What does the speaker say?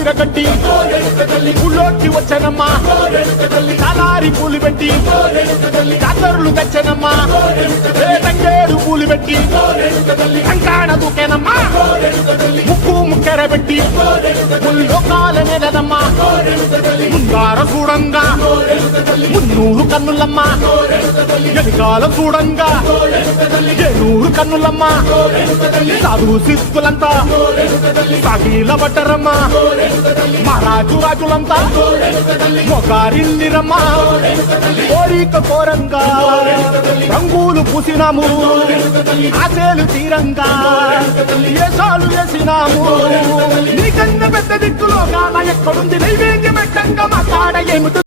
సిరగట్టి ఊళ్ళోకి వచ్చనమ్మా తలారి పూలు పెట్టి జాతరులు తెచ్చనమ్మా తంగేడు పూలు పెట్టి కంకాణ దూకేనమ్మా ముక్కు ముక్కెర పెట్టి ముల్లోకాల నెలదమ్మా ముందార చూడంగా మున్నూరు కన్నులమ్మా ఎనికాల చూడంగా ఏనూరు కన్నులమ్మా సాధు శిస్తులంతా సాగిల బట్టరమ్మా మహారాజు రాజులంతా మొగారిల్లిరమ్మా కోరిక కోరంగా రంగులు పూసినాము ఆశలు తీరంగా ఏసాలు వేసినాము నీకన్నా పెద్ద దిక్కులో కాన ఎక్కడుంది నైవేద్యం పెట్టంగా మా కాడ ఏమిటి